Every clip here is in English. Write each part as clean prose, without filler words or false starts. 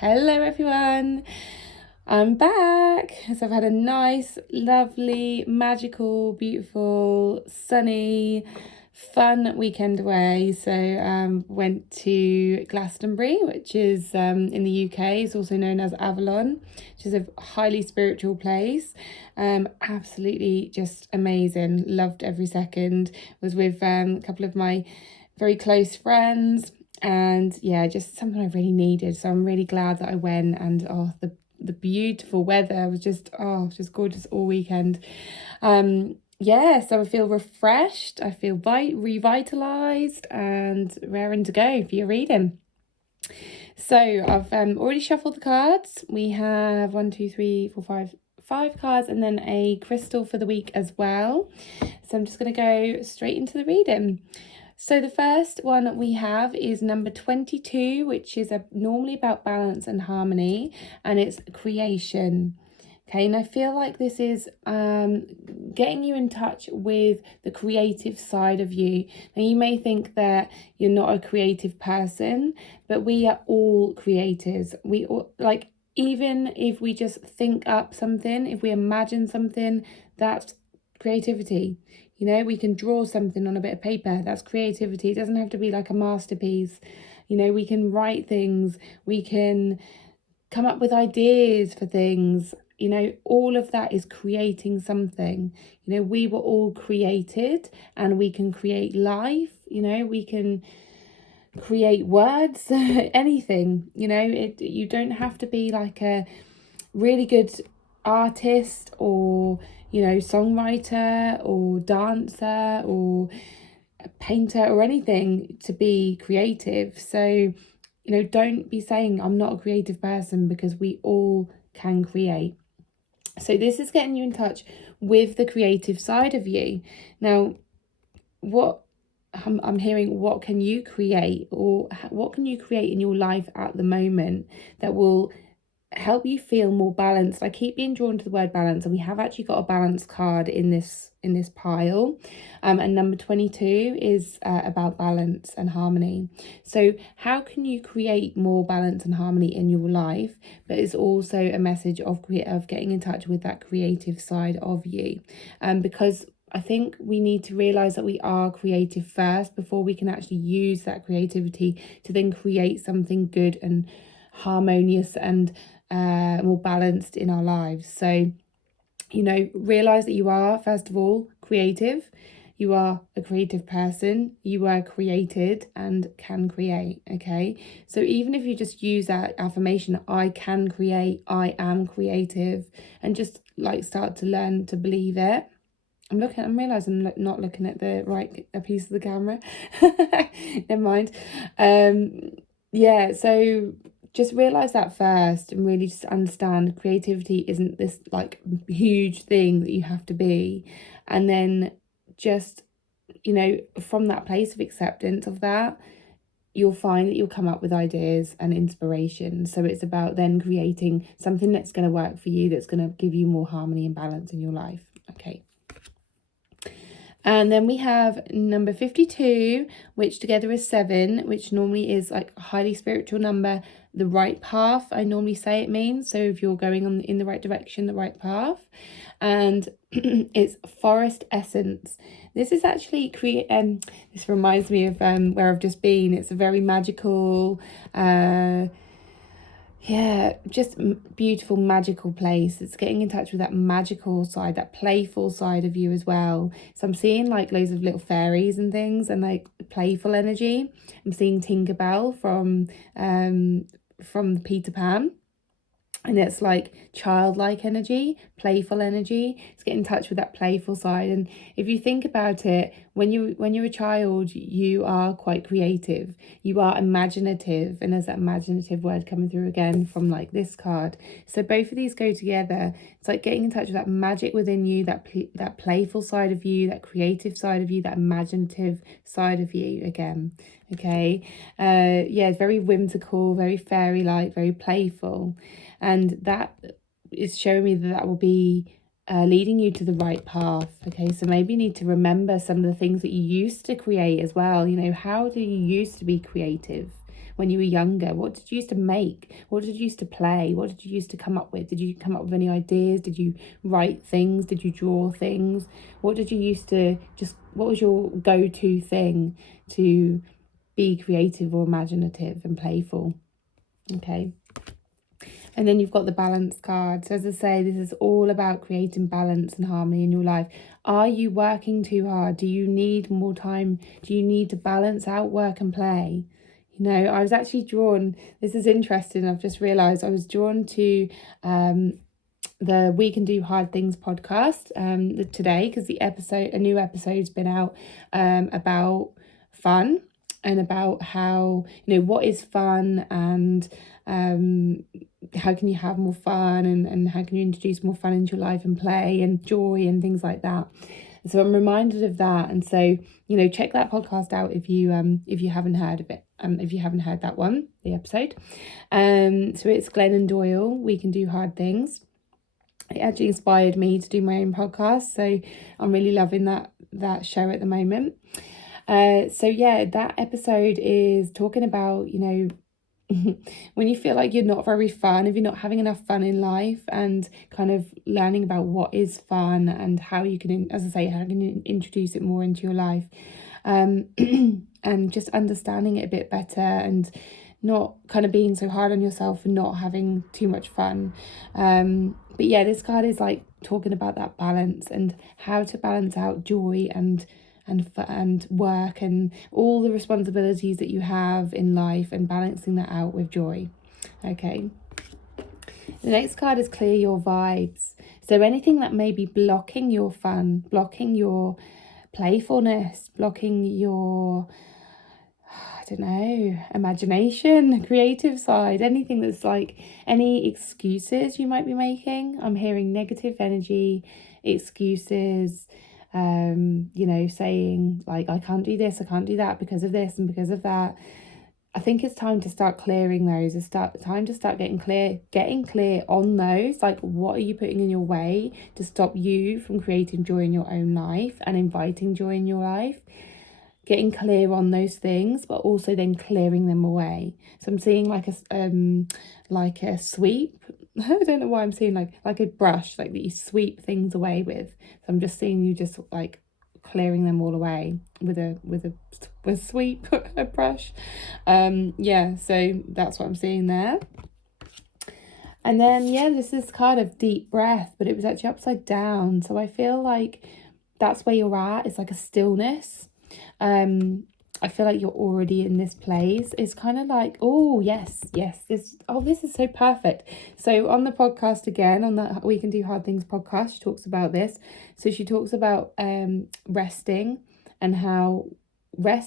Hello everyone, I'm back. So I've had a nice, lovely, magical, beautiful, sunny, fun weekend away. So went to Glastonbury, which is in the UK. It's also known as Avalon, which is a highly spiritual place. Absolutely just amazing. Loved every second. Was with a couple of my very close friends. And yeah, just something I really needed. So I'm really glad that I went. And the beautiful weather was just gorgeous all weekend. So I feel refreshed, I feel revitalized and raring to go for your reading. So I've already shuffled the cards. We have 5 cards and then a crystal for the week as well. So I'm just going to go straight into the reading. So the first one we have is number 22, which is normally about balance and harmony, and it's creation. Okay, and I feel like this is getting you in touch with the creative side of you. Now, you may think that you're not a creative person, but we are all creators. We all, like, even if we just think up something, if we imagine something, that's creativity. You know, we can draw something on a bit of paper. That's creativity. It doesn't have to be like a masterpiece. You know, we can write things. We can come up with ideas for things. You know, all of that is creating something. You know, we were all created and we can create life. You know, we can create words, anything. You know, you don't have to be like a really good artist or, you know, songwriter or dancer or a painter or anything to be creative. So, you know, don't be saying I'm not a creative person, because we all can create. So this is getting you in touch with the creative side of you. Now, what I'm hearing, what can you create, or what can you create in your life at the moment that will help you feel more balanced? I keep being drawn to the word balance, and we have actually got a balance card in this pile, and number 22 is about balance and harmony. So how can you create more balance and harmony in your life? But it's also a message of getting in touch with that creative side of you, because I think we need to realize that we are creative first before we can actually use that creativity to then create something good and harmonious and more balanced in our lives. So, you know, realize that you are, first of all, creative. You are a creative person. You were created and can create. Okay, so even if you just use that affirmation, I can create, I am creative, and just like start to learn to believe it. I'm realizing I'm not looking at the right piece of the camera. Never mind. So just realize that first, and really just understand creativity isn't this like huge thing that you have to be. And then just, you know, from that place of acceptance of that, you'll find that you'll come up with ideas and inspiration. So it's about then creating something that's going to work for you, that's going to give you more harmony and balance in your life. Okay. And then we have number 52, which together is 7, which normally is like a highly spiritual number, the right path, I normally say it means. So if you're going in the right direction, the right path. And it's forest essence. This is actually this reminds me of where I've just been. It's a very magical, just beautiful, magical place. It's getting in touch with that magical side, that playful side of you as well. So I'm seeing like loads of little fairies and things, and like playful energy. I'm seeing Tinkerbell from Peter Pan. And it's like childlike energy, playful energy. It's getting in touch with that playful side. And if you think about it, when you're a child, you are quite creative. You are imaginative. And there's that imaginative word coming through again from like this card. So both of these go together. It's like getting in touch with that magic within you, that playful side of you, that creative side of you, that imaginative side of you again. Okay. It's very whimsical, very fairy-like, very playful. And that is showing me that will be leading you to the right path. Okay, so maybe you need to remember some of the things that you used to create as well. You know, how do you used to be creative? when you were younger? What did you used to make? What did you used to play? What did you used to come up with? Did you come up with any ideas? Did you write things? Did you draw things? What did you used to what was your go-to thing to be creative or imaginative and playful? Okay. And then you've got the balance card. So as I say, this is all about creating balance and harmony in your life. Are you working too hard? Do you need more time? Do you need to balance out work and play? You know, I was actually drawn, this is interesting, I've just realised I was drawn to the We Can Do Hard Things podcast today, because a new episode's been out about fun and about how, you know, what is fun, and how can you have more fun, and how can you introduce more fun into your life and play and joy and things like that. So I'm reminded of that, and so, you know, check that podcast out if you haven't heard of it, if you haven't heard that one, the episode. So it's Glennon Doyle, We Can Do Hard Things. It actually inspired me to do my own podcast, so I'm really loving that show at the moment. So yeah, that episode is talking about, you know, when you feel like you're not very fun, if you're not having enough fun in life, and kind of learning about what is fun and how you can, as I say, how can you introduce it more into your life, and just understanding it a bit better, and not kind of being so hard on yourself and not having too much fun. But yeah, this card is like talking about that balance and how to balance out joy and work and all the responsibilities that you have in life, and balancing that out with joy. Okay. The next card is Clear Your Vibes. So anything that may be blocking your fun, blocking your playfulness, blocking your, I don't know, imagination, creative side, anything that's like any excuses you might be making. I'm hearing negative energy, excuses, you know, saying like, I can't do this, I can't do that because of this and because of that. I think it's time to start clearing those. It's time to start getting clear on those. Like, what are you putting in your way to stop you from creating joy in your own life and inviting joy in your life? Getting clear on those things, but also then clearing them away. So I'm seeing like a sweep. I don't know why I'm seeing like a brush, like that you sweep things away with. So I'm just seeing you just like clearing them all away with a sweep, a brush. Yeah, so that's what I'm seeing there. And then yeah, this is kind of deep breath, but it was actually upside down. So I feel like that's where you're at. It's like a stillness. I feel like you're already in this place. It's kind of like, oh yes, this is so perfect. So on the podcast again, on the We Can Do Hard Things podcast, she talks about this. So she talks about resting, and how work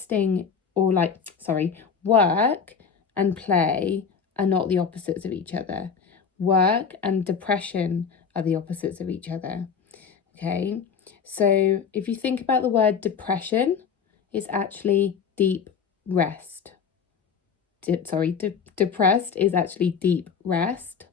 and play are not the opposites of each other. Work and depression are the opposites of each other. Okay, so if you think about the word depression, it's actually deep rest. Depressed is actually deep rest.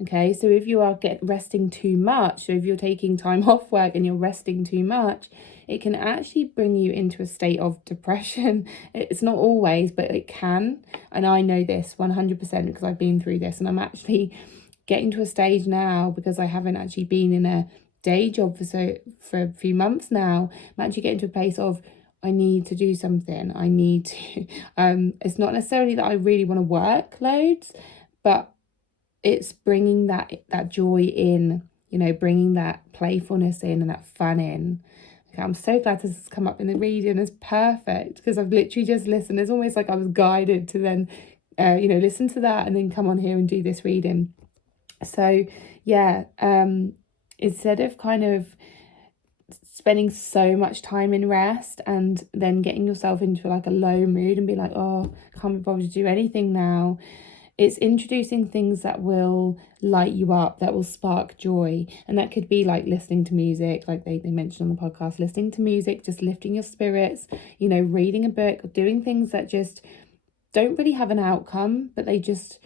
Okay, so if you are resting too much, so if you're taking time off work and you're resting too much, it can actually bring you into a state of depression. It's not always, but it can. And I know this 100% because I've been through this, and I'm actually getting to a stage now, because I haven't actually been in a day job for a few months now. I'm actually getting to a place of, I need to do something. I need to, it's not necessarily that I really want to work loads, but it's bringing that joy in, you know, bringing that playfulness in and that fun in. Okay, I'm so glad this has come up in the reading. It's perfect, because I've literally just listened. It's almost like I was guided to then, listen to that and then come on here and do this reading. So yeah, instead of kind of spending so much time in rest and then getting yourself into like a low mood and be like, oh, can't be bothered to do anything now, it's introducing things that will light you up, that will spark joy. And that could be like listening to music, like they mentioned on the podcast, listening to music, just lifting your spirits, you know, reading a book, doing things that just don't really have an outcome, but they just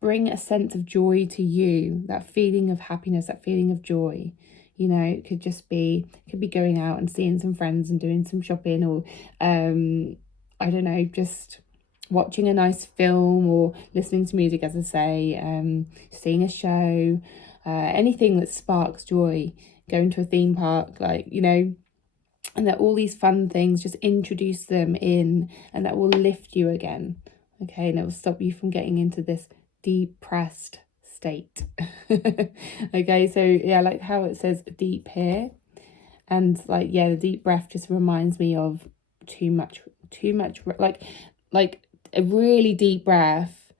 bring a sense of joy to you, that feeling of happiness, that feeling of joy. You know, it could be going out and seeing some friends and doing some shopping, or I don't know, just watching a nice film or listening to music, as I say, seeing a show, anything that sparks joy, going to a theme park, like, you know, and that all these fun things, just introduce them in, and that will lift you again. Okay, and it will stop you from getting into this depressed state. Okay, so yeah, like how it says deep here, and like, yeah, the deep breath just reminds me of too much, like a really deep breath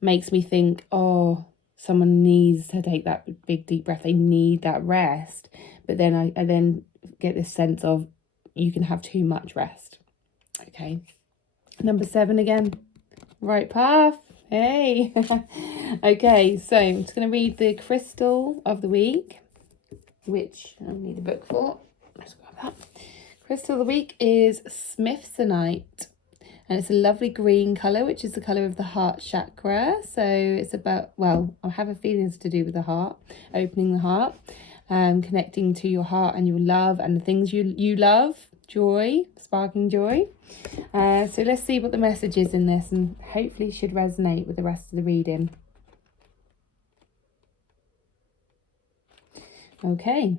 makes me think, oh, someone needs to take that big deep breath, they need that rest. But then I then get this sense of you can have too much rest. Okay, number 7 again, right path. Hey. Okay, so I'm just going to read the crystal of the week, which I need the book for. Let's grab that. Crystal of the week is smithsonite, and it's a lovely green colour, which is the colour of the heart chakra. So it's about, well, I have a feeling it's to do with the heart, opening the heart, connecting to your heart and your love and the things you love, joy, sparking joy. So let's see what the message is in this, and hopefully it should resonate with the rest of the reading. Okay.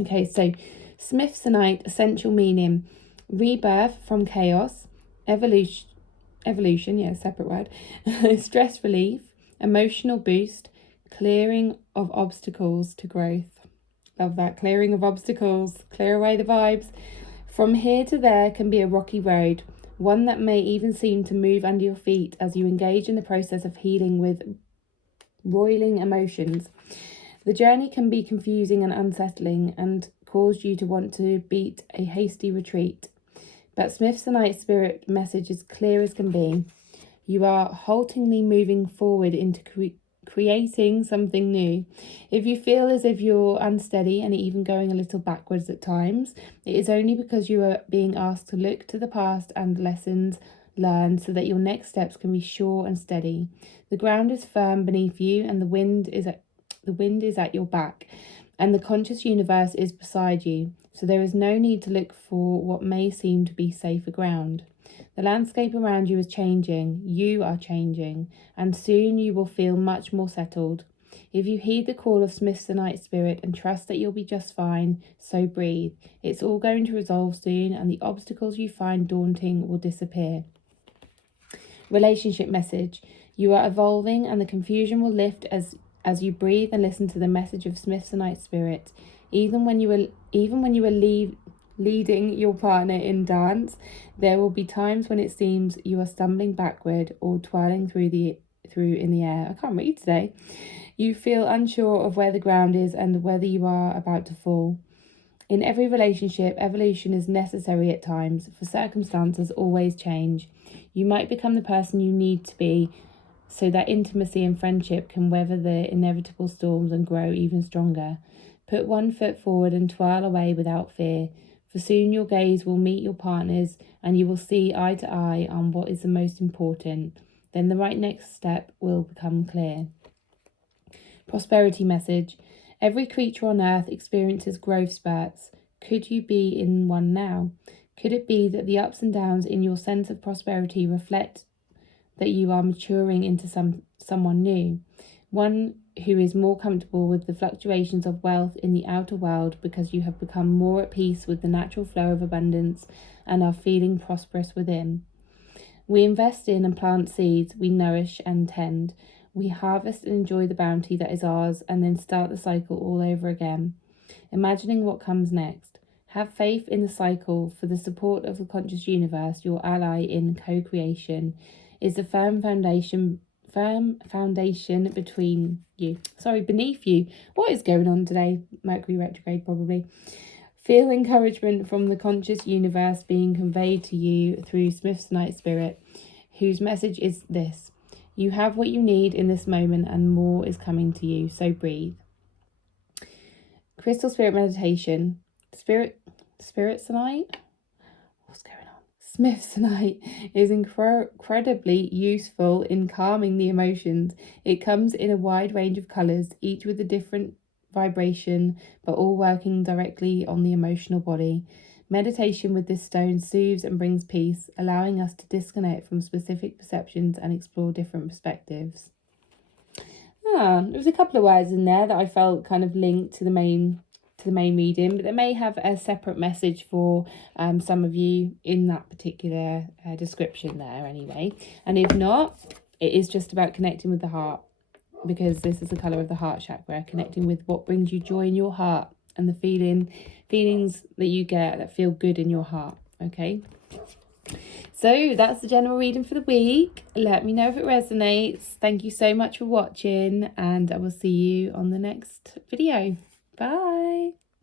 Okay, so smithsonite essential meaning: rebirth from chaos, evolution, yeah, separate word, stress relief, emotional boost, clearing of obstacles to growth. Love that, clearing of obstacles, clear away the vibes. From here to there can be a rocky road, one that may even seem to move under your feet as you engage in the process of healing with roiling emotions. The journey can be confusing and unsettling and cause you to want to beat a hasty retreat. But smithsonite spirit message is clear as can be. You are haltingly moving forward into creating something new. If you feel as if you're unsteady and even going a little backwards at times, it is only because you are being asked to look to the past and lessons learned so that your next steps can be sure and steady. The ground is firm beneath you and the wind is at your back, and the conscious universe is beside you, so there is no need to look for what may seem to be safer ground. The landscape around you is changing, you are changing, and soon you will feel much more settled. If you heed the call of smithsonite spirit and trust that you'll be just fine, so breathe. It's all going to resolve soon, and the obstacles you find daunting will disappear. Relationship message: you are evolving, and the confusion will lift as you breathe and listen to the message of smithsonite spirit. Even when you are leading your partner in dance, there will be times when it seems you are stumbling backward or twirling through in the air. I can't read today. You feel unsure of where the ground is and whether you are about to fall. In every relationship, evolution is necessary at times, for circumstances always change. You might become the person you need to be, so that intimacy and friendship can weather the inevitable storms and grow even stronger. Put one foot forward and twirl away without fear, for soon your gaze will meet your partner's and you will see eye to eye on what is the most important. Then the right next step will become clear. Prosperity message: every creature on earth experiences growth spurts. Could you be in one now? Could it be that the ups and downs in your sense of prosperity reflect that you are maturing into someone new, one who is more comfortable with the fluctuations of wealth in the outer world because you have become more at peace with the natural flow of abundance and are feeling prosperous within? We invest in and plant seeds, we nourish and tend. We harvest and enjoy the bounty that is ours and then start the cycle all over again, imagining what comes next. Have faith in the cycle, for the support of the conscious universe, your ally in co-creation, is the firm foundation beneath you. What is going on today? Mercury retrograde, probably. Feel encouragement from the conscious universe being conveyed to you through smithsonite spirit, whose message is this: you have what you need in this moment and more is coming to you, so breathe. Crystal spirit meditation. Smithsonite is incredibly useful in calming the emotions. It comes in a wide range of colours, each with a different vibration, but all working directly on the emotional body. Meditation with this stone soothes and brings peace, allowing us to disconnect from specific perceptions and explore different perspectives. There was a couple of words in there that I felt kind of linked to the main reading, but they may have a separate message for some of you in that particular description there anyway. And if not, it is just about connecting with the heart, because this is the colour of the heart chakra, connecting with what brings you joy in your heart and the feelings that you get that feel good in your heart. Okay, so that's the general reading for the week. Let me know if it resonates. Thank you so much for watching, and I will see you on the next video. Bye.